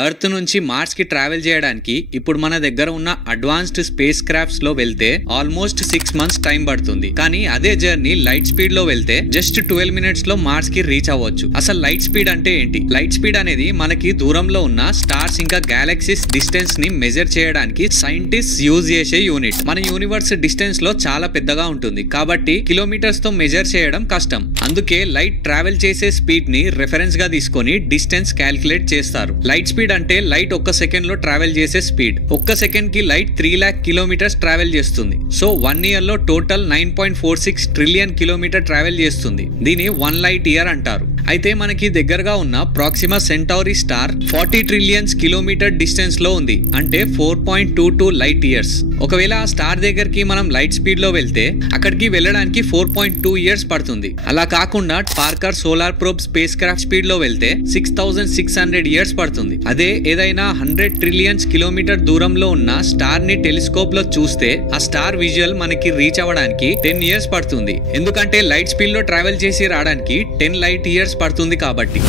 Earth నుంచి Mars కి travel చేయడానికి ఇప్పుడు మన దగ్గర ఉన్న అడ్వాన్స్డ్ స్పేస్ క్రాఫ్ట్స్ లో వెళ్తే ఆల్మోస్ట్ 6 months టైం పడుతుంది. కానీ అదే జర్నీ లైట్ స్పీడ్ లో వెళ్తే జస్ట్ 12 minutes లో మార్స్ కి రీచ్ అవ్వచ్చు. అసలు లైట్ స్పీడ్ అంటే ఏంటి? లైట్ స్పీడ్ అనేది మనకి దూరంలో ఉన్న స్టార్స్ ఇంకా గ్యాలక్సీస్ డిస్టెన్స్ ని మెజర్ చేయడానికి సైంటిస్ట్ యూజ్ చేసే యూనిట్. మన యూనివర్స్ డిస్టెన్స్ లో చాలా పెద్దగా ఉంటుంది కాబట్టి కిలోమీటర్స్ తో మెజర్ చేయడం కష్టం. అందుకే లైట్ ట్రావెల్ చేసే స్పీడ్ ని రెఫరెన్స్ గా తీసుకొని డిస్టెన్స్ క్యాల్కులేట్ చేస్తారు. లైట్ స్పీడ్ అంటే లైట్ ఒక్క సెకండ్ లో ట్రావెల్ చేసే స్పీడ్. ఒక్క సెకండ్ కి లైట్ 3 lakh kilometers ట్రావెల్ చేస్తుంది. సో 1 year లో టోటల్ 9.46 trillion kilometer ట్రావెల్ చేస్తుంది. దీని 1 light year అంటారు. అయితే మనకి దగ్గరగా ఉన్న Proxima Centauri star 40 trillion kilometer distance లో ఉంది. అంటే 4.22 light years. ఒకవేళ ఆ స్టార్ దగ్గరికి మనం లైట్ స్పీడ్ లో వెళ్తే అక్కడికి వెళ్ళడానికి 4.2 years పడుతుంది. అలా కాకుండా Parker solar probe space craft speed లో వెళ్తే 6600 years పడుతుంది. అదే ఏదైనా 100 trillion kilometer దూరంలో ఉన్న స్టార్ ని టెలిస్కోప్ లో చూస్తే ఆ స్టార్ విజువల్ మనకి రీచ్ అవ్వడానికి 10 years పడుతుంది. ఎందుకంటే లైట్ స్పీడ్ లో ట్రావెల్ చేసి రావడానికి 10 light years పడుతుంది కాబట్టి.